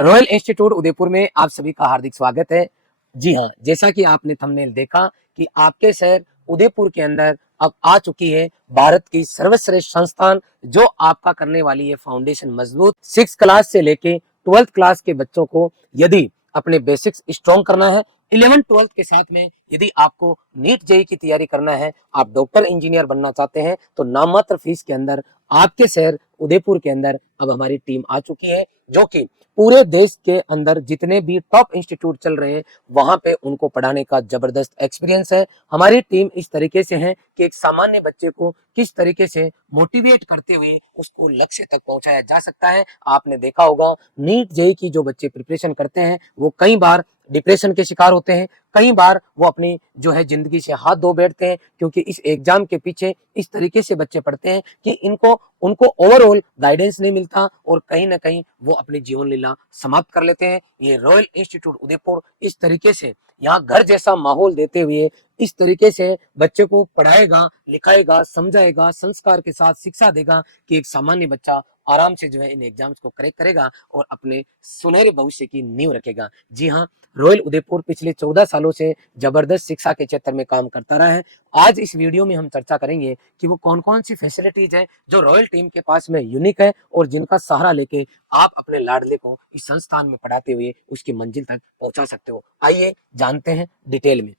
Royal institute Udaipur में आप सभी का हार्दिक स्वागत है। जी हाँ, जैसा कि आपने थंबनेल देखा कि आपके शहर उदयपुर के अंदर अब आ चुकी है भारत की सर्वश्रेष्ठ संस्थान, जो आपका करने वाली है फाउंडेशन मजबूत। 6 क्लास से लेके 12th क्लास के बच्चों को यदि अपने बेसिक्स स्ट्रॉन्ग करना है, 11th-12th के साथ में यदि आपको नीट जेई की तैयारी करना है, आप डॉक्टर इंजीनियर बनना चाहते हैं, तो नाममात्र फीस के अंदर आपके शहर उदयपुर के अंदर अब हमारी टीम आ चुकी है, जो कि पूरे देश के अंदर जितने भी टॉप इंस्टीट्यूट चल रहे हैं वहां पे उनको पढ़ाने का जबरदस्त एक्सपीरियंस है। हमारी टीम इस तरीके से है कि एक सामान्य बच्चे को किस तरीके से मोटिवेट करते हुए उसको लक्ष्य तक पहुंचाया जा सकता है। आपने देखा होगा नीट जेई की जो बच्चे प्रिपरेशन करते हैं वो कई बार डिप्रेशन के शिकार होते हैं, कई बार वो अपनी जो है जिंदगी से हाथ धो बैठते हैं, क्योंकि इस एग्जाम के पीछे इस तरीके से बच्चे पढ़ते हैं कि इनको उनको ओवरऑल गाइडेंस नहीं मिलता और कहीं ना कहीं वो अपनी जीवन लीला समाप्त कर लेते हैं। ये रॉयल इंस्टीट्यूट उदयपुर इस तरीके से यहाँ घर जैसा माहौल देते हुए इस तरीके से बच्चे को पढ़ाएगा, लिखाएगा, समझाएगा, संस्कार के साथ शिक्षा देगा कि एक सामान्य बच्चा आराम से जो है इन एग्जाम्स को क्रैक करेगा और अपने सुनहरे भविष्य की नींव रखेगा। जी हाँ, रॉयल उदयपुर पिछले 14 सालों से जबरदस्त शिक्षा के क्षेत्र में काम करता रहा है। आज इस वीडियो में हम चर्चा करेंगे कि वो कौन कौन सी फैसिलिटीज है जो रॉयल टीम के पास में यूनिक है और जिनका सहारा लेके आप अपने लाडले को इस संस्थान में पढ़ाते हुए उसकी मंजिल तक पहुंचा सकते हो। आइए जानते हैं डिटेल में।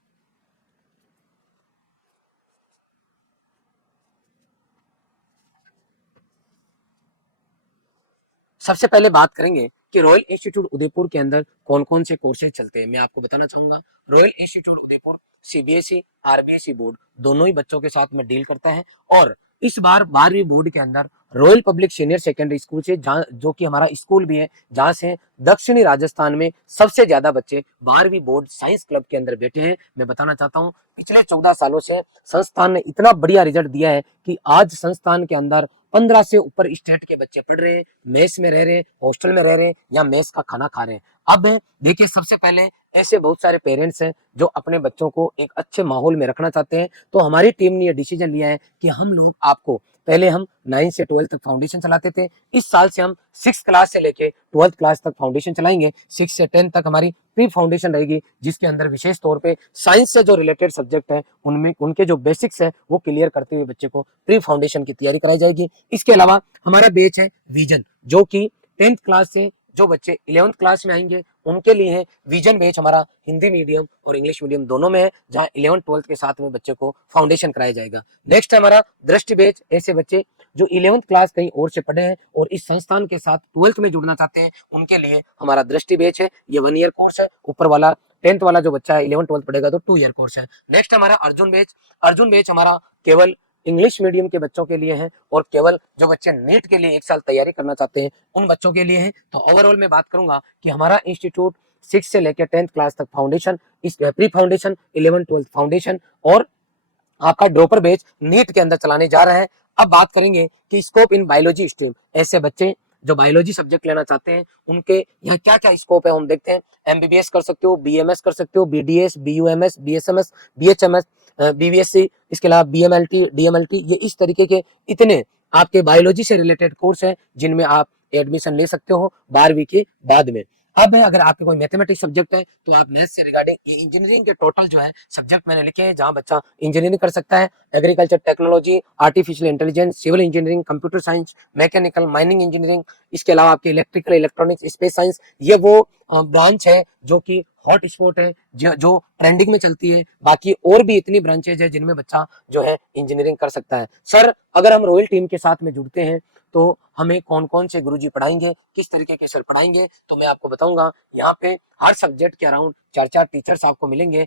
सबसे पहले बात करेंगे कि रॉयल इंस्टीट्यूट उदयपुर के अंदर कौन कौन से कोर्सेज चलते हैं। मैं आपको बताना चाहूंगा, royal institute Udaipur CBSE RBSE board दोनों ही बच्चों के साथ में डील करता है। और इस बार 12वीं बोर्ड के अंदर royal public senior secondary school से, जहाँ जो कि हमारा स्कूल भी है, जहां से दक्षिणी राजस्थान में सबसे ज्यादा बच्चे 12वीं बोर्ड साइंस क्लब के अंदर बैठे हैं। मैं बताना चाहता हूँ पिछले 14 सालों से संस्थान ने इतना बढ़िया रिजल्ट दिया है कि आज संस्थान के अंदर 15 से ऊपर स्टेट के बच्चे पढ़ रहे हैं, मेस में रह रहे हैं, हॉस्टल में रह रहे हैं या मेस का खाना खा रहे हैं। अब देखिए, सबसे पहले ऐसे बहुत सारे पेरेंट्स हैं जो अपने बच्चों को एक अच्छे माहौल में रखना चाहते हैं, तो हमारी टीम ने यह डिसीजन लिया है कि हम लोग आपको पहले हम 9 से 12 तक फाउंडेशन चलाते थे, इस साल से हम 6 क्लास से लेके 12th क्लास तक फाउंडेशन चलाएंगे। 6 से 10 तक हमारी प्री फाउंडेशन रहेगी, जिसके अंदर विशेष तौर पे साइंस से जो रिलेटेड सब्जेक्ट है उनमें उनके जो बेसिक्स है वो क्लियर करते हुए बच्चे को प्री फाउंडेशन की तैयारी कराई जाएगी। इसके अलावा हमारा बैच है विजन, जो कि 10th क्लास से जो बच्चे 11th क्लास में आएंगे उनके लिए है विजन बैच। हमारा हिंदी मीडियम और इंग्लिश मीडियम दोनों में है, जहां 11th-12th के साथ में बच्चे को फाउंडेशन कराया जाएगा। नेक्स्ट है हमारा दृष्टि बैच। ऐसे बच्चे जो 11th क्लास कहीं और से पढ़े हैं और इस संस्थान के साथ 12th में जुड़ना चाहते हैं, उनके लिए हमारा दृष्टि बैच है। ये 1 ईयर कोर्स है। ऊपर वाला 10th वाला जो बच्चा है 11th-12th पढ़ेगा तो 2 ईयर कोर्स है। नेक्स्ट हमारा अर्जुन बैच। अर्जुन बैच हमारा केवल इंग्लिश मीडियम के बच्चों के लिए है और केवल जो बच्चे नीट के लिए 1 साल तैयारी करना चाहते हैं उन बच्चों के लिए है। तो ओवरऑल मैं बात करूंगा कि हमारा इंस्टीट्यूट 6 से लेकर 10th क्लास तक फाउंडेशन, इस प्री फाउंडेशन, 11th-12th फाउंडेशन और आपका ड्रॉपर बैच नीट के अंदर चलाने जा रहा है। अब बात करेंगे कि स्कोप इन बायोलॉजी स्ट्रीम। ऐसे बच्चे जो बायोलॉजी सब्जेक्ट लेना चाहते हैं उनके यहाँ क्या क्या स्कोप है हम देखते हैं। एमबीबीएस कर सकते हो, बीएमएस कर सकते हो, BDS, BUMS, BSMS, BHMS, BVSc, इसके अलावा बीएमएलटी, डीएमएलटी, ये इस तरीके के इतने आपके बायोलॉजी से रिलेटेड कोर्स हैं जिनमें आप एडमिशन ले सकते हो 12वीं के बाद में। अब है, अगर आपके कोई मैथमेटिक्स सब्जेक्ट है तो आप मैथ से रिगार्डिंग ये इंजीनियरिंग के टोटल जो है सब्जेक्ट मैंने लिखे हैं, जहां बच्चा इंजीनियरिंग कर सकता है। Agriculture technology, artificial intelligence, civil engineering, computer science, mechanical, mining engineering, इसके अलावा आपके इलेक्ट्रिकल, इलेक्ट्रॉनिक्स, स्पेस साइंस, ये वो ब्रांच है जो कि हॉट स्पॉट है, जो ट्रेंडिंग में चलती है। बाकी और भी इतनी ब्रांचेज है जिनमें बच्चा जो है इंजीनियरिंग कर सकता है। सर, अगर हम रॉयल टीम के साथ में जुड़ते हैं तो हमें कौन कौन से गुरुजी पढ़ाएंगे, किस तरीके के सर पढ़ाएंगे, तो मैं आपको बताऊंगा। यहाँ पे हर सब्जेक्ट के अराउंड 4-4 टीचर्स आपको मिलेंगे।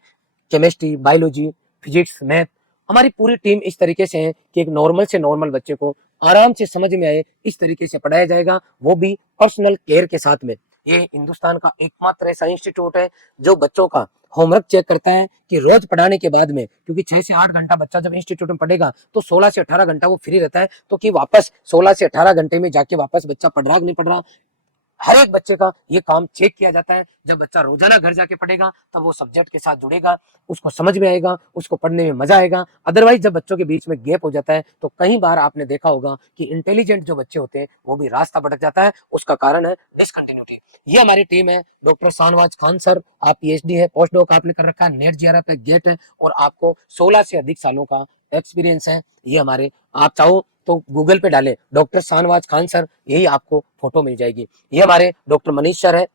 केमिस्ट्री, बायोलॉजी, फिजिक्स, मैथ, हमारी पूरी टीम इस तरीके से है कि एक नॉर्मल से नॉर्मल बच्चे को आराम से समझ में आए इस तरीके से पढ़ाया जाएगा, वो भी पर्सनल केयर के साथ में। ये हिंदुस्तान का एकमात्र ऐसा इंस्टीट्यूट है जो बच्चों का होमवर्क चेक करता है कि रोज पढ़ाने के बाद में, क्योंकि 6 से 8 घंटा बच्चा जब इंस्टीट्यूट में पढ़ेगा तो 16 से 18 घंटा वो फ्री रहता है, तो कि वापस 16 से 18 घंटे में जाके वापस बच्चा पढ़ रहा कि नहीं पढ़ रहा, हर एक बच्चे का ये काम चेक किया जाता है। जब बच्चा रोजाना घर जाके पढ़ेगा तब वो सब्जेक्ट के साथ जुड़ेगा, उसको समझ में आएगा, उसको पढ़ने में मजा आएगा। अदरवाइज जब बच्चों के बीच में गैप हो जाता है तो कई बार आपने देखा होगा कि इंटेलिजेंट जो बच्चे होते हैं वो भी रास्ता भटक जाता है। उसका कारण है डिसकंटिन्यूटी। ये हमारी टीम है। डॉक्टर शाहनवाज खान सर, आप पीएचडी है, पोस्ट डॉक आपने कर रखा है, नेट जेआरएफ पे गेट है और आपको 16 से अधिक सालों का एक्सपीरियंस है। ये हमारे, आप चाहो तो गूगल पे डाले डॉक्टर शाहनवाज खान सर, यही आपको फोटो मिल जाएगी। ये हमारे डॉक्टर मनीष सर है,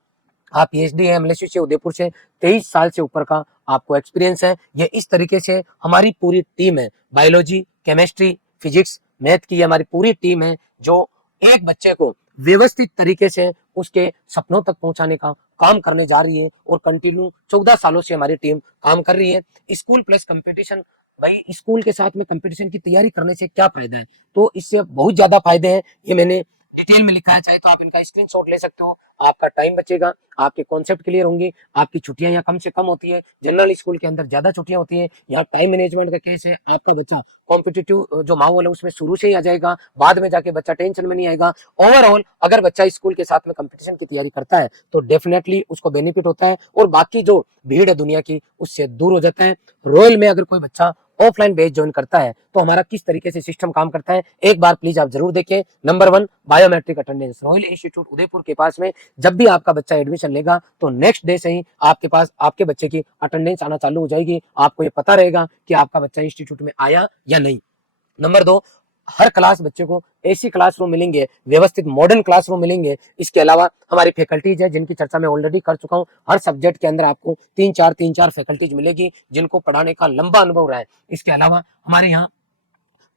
आप पीएचडी है, एमएलएसयू से, उदयपुर से, 23 साल से ऊपर का आपको एक्सपीरियंस है। ये इस तरीके से हमारी पूरी टीम है। बायोलॉजी, केमिस्ट्री, फिजिक्स, मैथ की हमारी पूरी टीम है जो एक बच्चे को व्यवस्थित तरीके से उसके सपनों तक पहुंचाने का काम करने जा रही है और कंटिन्यू 14 सालों से हमारी टीम काम कर रही है। स्कूल प्लस कंपटीशन, भाई स्कूल के साथ में कंपटीशन की तैयारी करने से क्या फायदा है? तो इससे बहुत ज्यादा फायदे हैं, ये मैंने डिटेल में लिखा है, चाहे तो आप इनका स्क्रीनशॉट ले सकते हो। आपका टाइम बचेगा, आपके कॉन्सेप्ट क्लियर होंगे, आपकी छुट्टियां यहाँ कम से कम होती है, जनरल स्कूल के अंदर ज्यादा छुट्टियां होती है। यहाँ टाइम मैनेजमेंट का केस है, आपका बच्चा कॉम्पिटिटिव जो माहौल है उसमें शुरू से ही आ जाएगा, बाद में जाके बच्चा टेंशन में नहीं आएगा। ओवरऑल अगर बच्चा स्कूल के साथ में कंपटीशन की तैयारी करता है तो डेफिनेटली उसको बेनिफिट होता है और बाकी जो भीड़ है दुनिया की उससे दूर हो जाता है। रॉयल में अगर कोई बच्चा ऑफलाइन बेस ज्वाइन करता है तो हमारा किस तरीके से सिस्टम काम करता है, एक बार प्लीज आप जरूर देखें। Number 1, biometric attendance. Royal institute Udaipur के पास में जब भी आपका बच्चा एडमिशन लेगा तो नेक्स्ट डे से ही आपके पास आपके बच्चे की अटेंडेंस आना चालू हो जाएगी। आपको ये पता रहेगा कि आपका बच्चा इंस्टीट्यूट में आया या नहीं। नंबर 2, हर क्लास बच्चे को एसी क्लासरूम मिलेंगे, व्यवस्थित मॉडर्न क्लासरूम मिलेंगे। इसके अलावा हमारी फैकल्टीज है जिनकी चर्चा मैं ऑलरेडी कर चुका हूँ। हर सब्जेक्ट के अंदर आपको 3-4 फैकल्टीज मिलेगी जिनको पढ़ाने का लंबा अनुभव रहा है। इसके अलावा हमारे यहाँ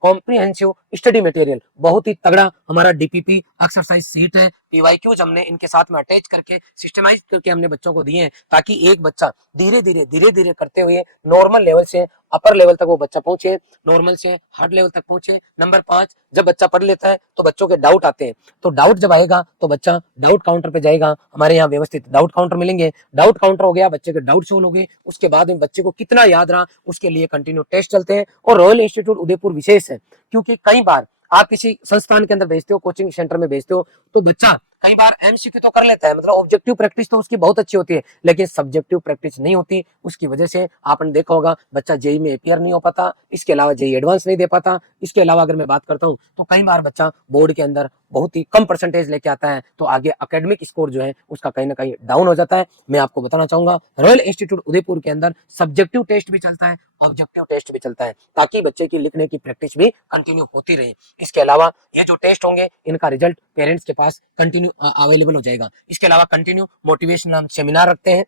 कॉम्प्रिहेंसिव स्टडी मटेरियल बहुत ही तगड़ा हमारा डीपीपी एक्सरसाइज सीट है, पीवाईक्यूज हमने इनके साथ में अटैच करके सिस्टमाइज करके हमने बच्चों को दिए हैं ताकि एक बच्चा धीरे धीरे करते हुए नॉर्मल लेवल से अपर लेवल तक वो बच्चा पहुंचे, नॉर्मल से हार्ड लेवल तक पहुंचे। नंबर 5, जब बच्चा पढ़ लेता है तो बच्चों के डाउट आते हैं, तो डाउट जब आएगा तो बच्चा डाउट काउंटर पे जाएगा। हमारे यहाँ व्यवस्थित डाउट काउंटर मिलेंगे। डाउट काउंटर हो गया, बच्चे के डाउट सोल्व हो गए, उसके बाद में बच्चे को कितना याद रहा उसके लिए कंटिन्यू टेस्ट चलते हैं। और रॉयल इंस्टीट्यूट उदयपुर विशेष है क्योंकि कई बार आप किसी संस्थान के अंदर भेजते हो, कोचिंग सेंटर में भेजते हो, तो बच्चा कई बार एमसीक्यू तो कर लेता है, मतलब ऑब्जेक्टिव प्रैक्टिस तो उसकी बहुत अच्छी होती है, लेकिन सब्जेक्टिव प्रैक्टिस नहीं होती। उसकी वजह से आपने देखा होगा बच्चा जेई में अपियर नहीं हो पाता, इसके अलावा जेई एडवांस नहीं दे पाता। इसके अलावा अगर मैं बात करता हूँ तो कई बार बच्चा बोर्ड के अंदर बहुत ही कम परसेंटेज लेके आता है तो आगे एकेडमिक स्कोर जो है उसका कहीं ना कहीं डाउन हो जाता है। मैं आपको बताना चाहूंगा रॉयल इंस्टीट्यूट उदयपुर के अंदर सब्जेक्टिव टेस्ट भी चलता है, ऑब्जेक्टिव टेस्ट भी चलता है, ताकि बच्चे की लिखने की प्रैक्टिस भी कंटिन्यू होती रहे। इसके अलावा ये जो टेस्ट होंगे इनका रिजल्ट पेरेंट्स के पास कंटिन्यू अवेलेबल हो जाएगा। इसके अलावा कंटिन्यू मोटिवेशनल हम सेमिनार रखते हैं।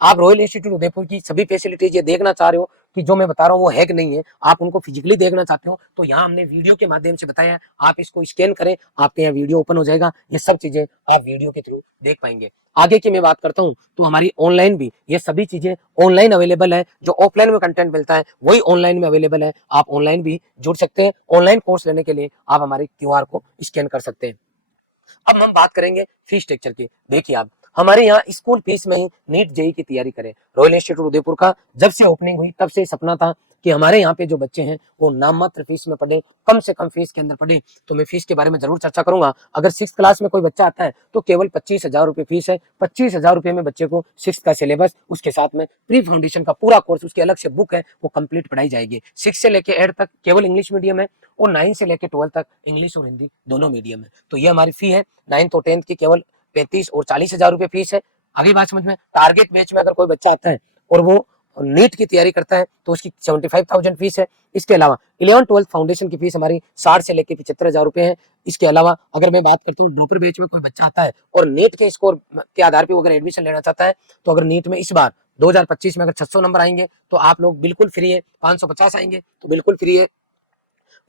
आप रॉयल इंस्टीट्यूट उदयपुर की सभी फैसिलिटीज ये देखना चाह रहे हो कि जो मैं बता रहा हूँ वो है कि नहीं है, आप उनको फिजिकली देखना चाहते हो तो यहाँ हमने वीडियो के माध्यम से बताया है। आप इसको स्कैन करें, आपके यहाँ वीडियो ओपन हो जाएगा, ये सब चीजें आप वीडियो के थ्रू देख पाएंगे। आगे की मैं बात करता हूँ तो हमारी ऑनलाइन भी ये सभी चीजें ऑनलाइन अवेलेबल है। जो ऑफलाइन में कंटेंट मिलता है वही ऑनलाइन में अवेलेबल है, आप ऑनलाइन भी जुड़ सकते हैं। ऑनलाइन कोर्स लेने के लिए आप हमारे क्यूआर को स्कैन कर सकते हैं। अब हम बात करेंगे फीस स्ट्रक्चर की। देखिए आप हमारे यहाँ स्कूल फीस में ही नीट जेई की तैयारी करें। रॉयल इंस्टीट्यूट उदयपुर का जब से ओपनिंग हुई तब से सपना था कि हमारे यहाँ पे जो बच्चे हैं वो नाम मात्र फीस में पढ़े, कम से कम फीस के अंदर पढ़े। तो मैं फीस के बारे में जरूर चर्चा करूंगा। अगर 6th क्लास में कोई बच्चा आता है तो केवल 25,000 रुपए फीस है। 25,000 रुपए में बच्चे को 6th का सिलेबस, उसके साथ में प्री फाउंडेशन का पूरा कोर्स, उसकी अलग से बुक है, वो कंप्लीट पढ़ाई जाएगी। 6 से लेके 8 तक केवल इंग्लिश मीडियम है और 9 से लेके 12 तक इंग्लिश और हिंदी दोनों मीडियम है। तो ये हमारी फी है। 9th और 10th की केवल 35 और 40,000 रुपए फीस है। आगे बात समझ में, टारगेट बैच में अगर कोई बच्चा आता है और वो नीट की तैयारी करता है तो उसकी 75,000 फीस है। इसके अलावा 11th-12th फाउंडेशन की फीस हमारी 60 से लेकर 75,000 रुपए है। इसके अलावा अगर मैं बात करता हूँ ड्रॉपर बैच में कोई बच्चा आता है और नीट के स्कोर के आधार पर अगर एडमिशन लेना चाहता है तो अगर नीट में इस बार 2025 में अगर 600 नंबर आएंगे तो आप लोग बिल्कुल फ्री है, 550 आएंगे तो बिल्कुल फ्री है।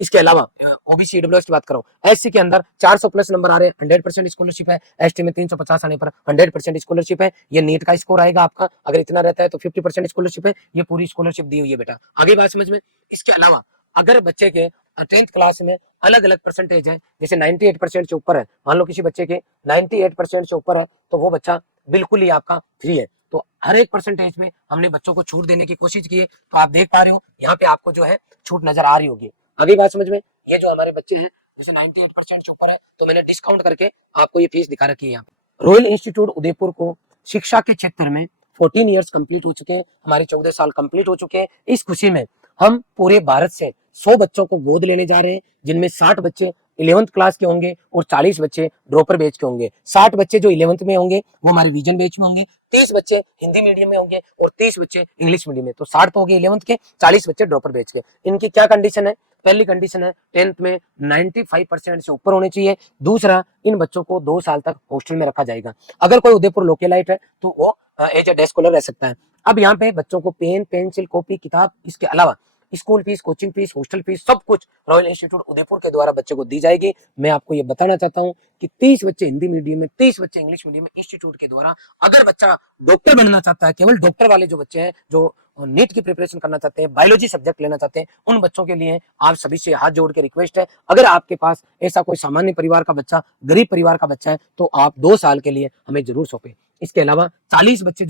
इसके अलावा ओबीसी ईडब्ल्यूएस की बात करो, एससी के अंदर 400 प्लस नंबर आ रहे हैं, 100% स्कॉलरशिप है। एसटी में 350 आने पर 100% स्कॉलरशिप है। ये नीट का स्कोर आएगा आपका, अगर इतना रहता है तो 50% स्कॉलरशिप है। ये पूरी स्कॉलरशिप दी हुई है बेटा। आगे बात समझ में। इसके अलावा अगर बच्चे के 10th क्लास में अलग अलग परसेंटेज है, जैसे 98% से ऊपर है, मान लो किसी बच्चे के 98% से ऊपर है तो वो बच्चा बिल्कुल ही आपका फ्री है। तो हर एक परसेंटेज में हमने बच्चों को छूट देने की कोशिश की है। तो आप देख पा रहे हो यहाँ पे आपको जो है छूट नजर आ रही होगी। अभी बात समझ में। ये जो हमारे बच्चे हैं जैसे 98% से ऊपर है तो मैंने डिस्काउंट करके आपको ये फीस दिखा रखी है यहाँ पे। रॉयल इंस्टीट्यूट उदयपुर को शिक्षा के क्षेत्र में 14 ईयर्स कंप्लीट हो चुके हैं, हमारे 14 साल कंप्लीट हो चुके हैं। इस खुशी में हम पूरे भारत से 100 बच्चों को गोद लेने जा रहे हैं, जिनमें 60 बच्चे 11th क्लास के होंगे और 40 बच्चे ड्रॉपर बैच के होंगे। 60 बच्चे जो 11th में होंगे वो हमारे विजन बैच में होंगे, 30 बच्चे हिंदी मीडियम में होंगे और 30 बच्चे इंग्लिश मीडियम में। तो 60 तो हो गए 11th के, 40 बच्चे ड्रॉपर बैच के। इनकी क्या कंडीशन है? पहली कंडीशन है 10th में 95% से ऊपर होने चाहिए। दूसरा, इन बच्चों को 2 साल तक हॉस्टल में रखा जाएगा। अगर कोई उदयपुर लोकेलाइट है तो वो एज ए डे स्कॉलर रह सकता है। अब यहाँ पे बच्चों को पेन, पेंसिल, कॉपी, किताब, इसके अलावा school fees, coaching fees, hostel fees, सब कुछ रॉयल इंस्टीट्यूट उदयपुर के द्वारा बच्चे को दी जाएगी। मैं आपको ये बताना चाहता हूँ कि 30 बच्चे हिंदी मीडियम में, 30 बच्चे इंग्लिश मीडियम में इंस्टीट्यूट के द्वारा। अगर बच्चा डॉक्टर बनना चाहता है, केवल डॉक्टर वाले जो बच्चे हैं जो नीट की प्रिपरेशन करना चाहते हैं, बायोलॉजी सब्जेक्ट लेना चाहते हैं, उन बच्चों के लिए आप सभी से हाथ जोड़ के रिक्वेस्ट है, अगर आपके पास ऐसा कोई सामान्य परिवार का बच्चा, गरीब परिवार का बच्चा है, तो आप 2 साल के लिए हमें जरूर सौंपे। इसके अलावा 40 बच्चे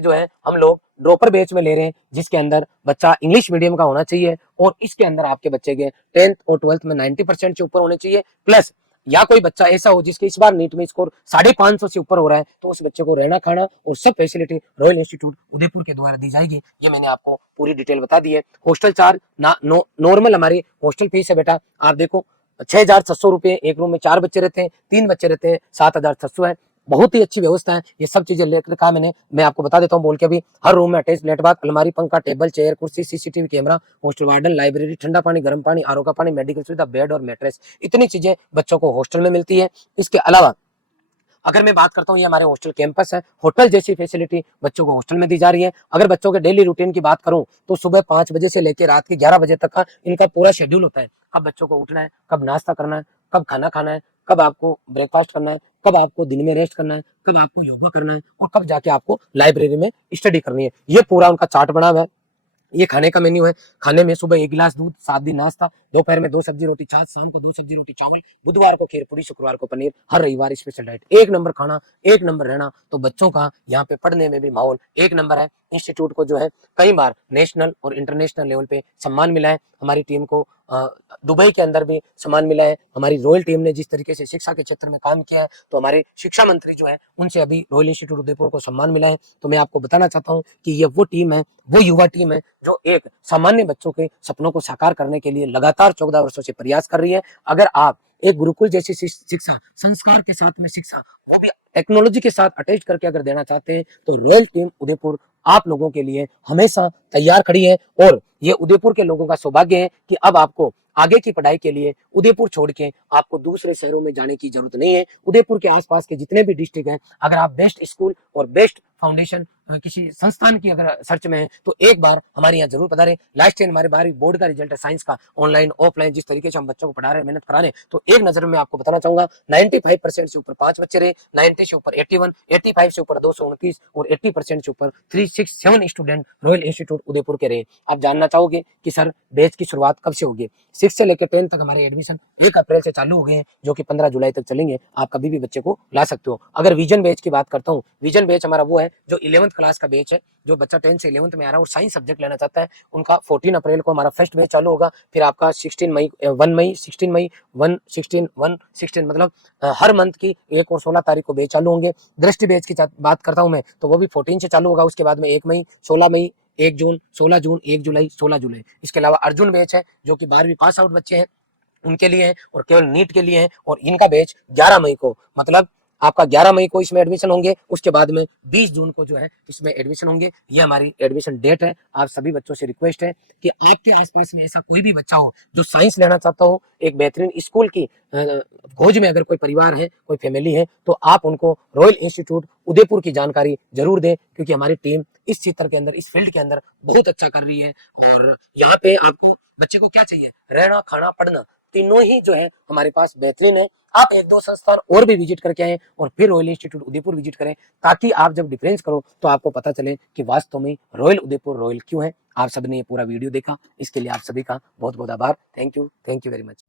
जो है हम लोग ड्रॉपर बैच में ले रहे हैं, जिसके अंदर बच्चा इंग्लिश मीडियम का होना चाहिए और इसके अंदर आपके बच्चे के 10th और 12th में 90% से ऊपर होने चाहिए। प्लस या कोई बच्चा ऐसा हो जिसके इस बार नीट में स्कोर 550 से ऊपर हो रहा है, तो उस बच्चे को रहना खाना और सब फैसिलिटी रॉयल इंस्टीट्यूट उदयपुर के द्वारा दी जाएगी। ये मैंने आपको पूरी डिटेल बता दी है। हॉस्टल चार्ज नॉर्मल हमारी हॉस्टल फीस है बेटा, आप देखो 6,600 रुपए। एक रूम में 4 बच्चे रहते हैं, 3 बच्चे रहते हैं, 7,600 है। बहुत ही अच्छी व्यवस्था है। ये सब चीजें लेकर कहा मैंने, मैं आपको बता देता हूँ बोल के अभी। हर रूम में अटैच लेट बाथ, अलमारी, पंखा, टेबल, चेयर, कुर्सी, CCTV camera, hostel warden, library, ठंडा पानी, गर्म पानी, आरओ का पानी, मेडिकल सुविधा, बेड और मैट्रेस, इतनी चीजें बच्चों को हॉस्टल में मिलती है। इसके अलावा अगर मैं बात करता हूँ, ये हमारे हॉस्टल कैंपस है, होटल जैसी फैसिलिटी बच्चों को हॉस्टल में दी जा रही है। अगर बच्चों के डेली रूटीन की बात करूँ तो सुबह 5 बजे से लेकर रात के 11 बजे तक का इनका पूरा शेड्यूल होता है। कब बच्चों को उठना है, कब नाश्ता करना है, कब खाना खाना है, कब आपको ब्रेकफास्ट करना है, कब आपको दिन में रेस्ट करना है, कब आपको योगा करना है और कब जाके आपको लाइब्रेरी में स्टडी करनी है। ये पूरा उनका चार्ट बना हुआ है। ये खाने का मेन्यू है। खाने में सुबह 1 गिलास दूध, 7 दिन नाश्ता, दोपहर में 2 सब्जी रोटी छाछ, शाम को 2 सब्जी रोटी चावल, बुधवार को खीर पूरी, शुक्रवार को पनीर, हर रविवार स्पेशल डाइट। एक नंबर खाना, एक नंबर रहना। तो बच्चों का यहाँ पे पढ़ने में भी माहौल एक नंबर है। इंस्टीट्यूट को जो है कई बार नेशनल और इंटरनेशनल लेवल पे सम्मान मिला है। हमारी टीम को दुबई के अंदर भी सम्मान मिला है। हमारी रॉयल टीम ने जिस तरीके से शिक्षा के क्षेत्र में काम किया है, तो हमारे शिक्षा मंत्री जो है उनसे अभी रॉयल इंस्टीट्यूट उदयपुर को सम्मान मिला है। तो मैं आपको बताना चाहता हूँ कि ये वो टीम है, वो युवा टीम है जो एक सामान्य बच्चों के सपनों को साकार करने के लिए लगातार 14 वर्षों से प्रयास कर रही है। अगर आप एक गुरुकुल जैसी शिक्षा, संस्कार के साथ में शिक्षा, वो भी टेक्नोलॉजी के साथ अटैच करके अगर देना चाहते हैं, तो रॉयल टीम उदयपुर आप लोगों के लिए हमेशा तैयार खड़ी है। और ये उदयपुर के लोगों का सौभाग्य है कि अब आपको आगे की पढ़ाई के लिए उदयपुर छोड़ के आपको दूसरे शहरों में जाने की जरूरत नहीं है। उदयपुर के आसपास के जितने भी डिस्ट्रिक्ट हैं, अगर आप बेस्ट स्कूल और बेस्ट फाउंडेशन किसी संस्थान की अगर सर्च में है, तो एक बार हमारे यहाँ जरूर पधारें। लास्ट ईयर हमारे 12वीं बोर्ड का रिजल्ट है साइंस का, ऑनलाइन ऑफलाइन जिस तरीके से हम बच्चों को पढ़ा रहे हैं, मेहनत करा रहे हैं, तो एक नजर में आपको बताना चाहूंगा 95% से ऊपर 5 बच्चे रहे, 90 से ऊपर 81, 85 से ऊपर 229 और 80% से ऊपर 367 स्टूडेंट रॉयल इंस्टीट्यूट उदयपुर के रहे। आप जानना चाहोगे कि सर बैच की शुरुआत कब से होगी? 6 से लेकर 10 तक हमारे एडमिशन 1 अप्रैल से चालू हो गए हैं, जो कि 15 जुलाई तक चलेंगे। आप कभी भी बच्चे को ला सकते हो। अगर विजन बैच की बात करता हूँ, विजन बैच हमारा वो है जो 11th क्लास का बैच है। जो बच्चा 10 से 11th में आ रहा है और साइंस सब्जेक्ट लेना चाहता है, उनका 14 अप्रैल को हमारा फर्स्ट बैच चालू होगा। फिर आपका 16 मई 1 मई 16 मई 1 16 1 16 मतलब हर मंथ की 1 और 16 तारीख को बैच चालू होंगे। दृष्टि बैच की बात करता हूँ मैं, तो वो भी 14 से चालू होगा। उसके बाद में 1 मई 16 मई 1 जून 16 जून 1 जुलाई 16 जुलाई। इसके अलावा अर्जुन बैच है जो कि 12वीं पास आउट बच्चे हैं उनके लिए है और केवल नीट के लिए है। और इनका बैच 11 मई को, मतलब आपका 11 मई को इसमें एडमिशन होंगे। उसके बाद में 20 जून को जो है इसमें एडमिशन होंगे। ये हमारी एडमिशन डेट है। आप सभी बच्चों से रिक्वेस्ट है कि आपके आसपास में ऐसा कोई भी बच्चा हो जो साइंस लेना चाहता हो, एक बेहतरीन स्कूल की खोज में अगर कोई परिवार है, कोई फैमिली है, तो आप उनको रॉयल इंस्टीट्यूट उदयपुर की जानकारी जरूर दें, क्योंकि हमारी टीम इस क्षेत्र के अंदर, इस फील्ड के अंदर बहुत अच्छा कर रही है। और यहाँ पे आपको बच्चे को क्या चाहिए? रहना, खाना, पढ़ना, तीनों ही जो है हमारे पास बेहतरीन है। आप 1-2 संस्थान और भी विजिट करके आए और फिर रॉयल इंस्टीट्यूट उदयपुर विजिट करें, ताकि आप जब डिफरेंस करो तो आपको पता चले कि वास्तव में रॉयल उदयपुर रॉयल क्यों है। आप सबने ये पूरा वीडियो देखा, इसके लिए आप सभी का बहुत बहुत आभार। Thank you very much.